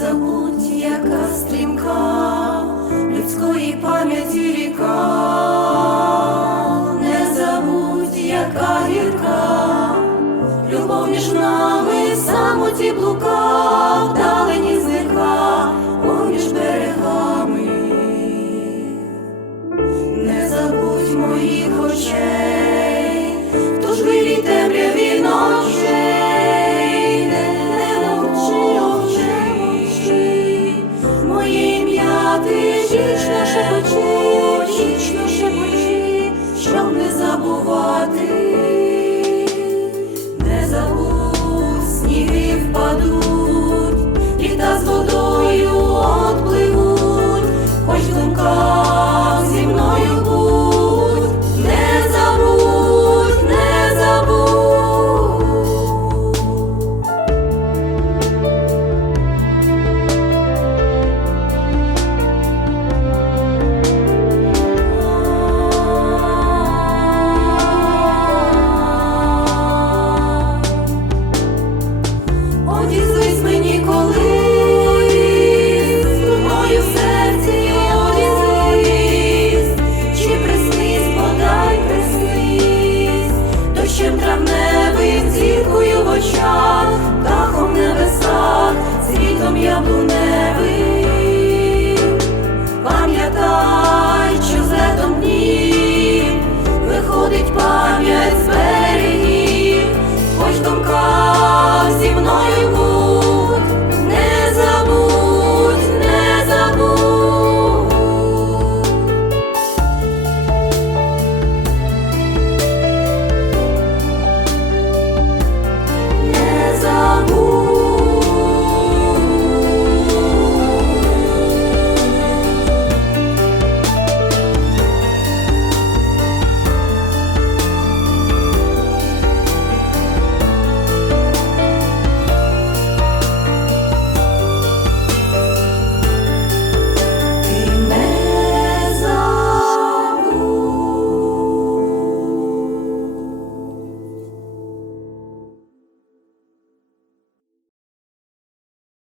забудь, яка стрімка людської пам'яті ріка, не забудь, яка гірка, любов між нами самоті блука, вдалені зника поміж берегами, не забудь моїх очей. Вічно шепочи, вічно щоб не забувати.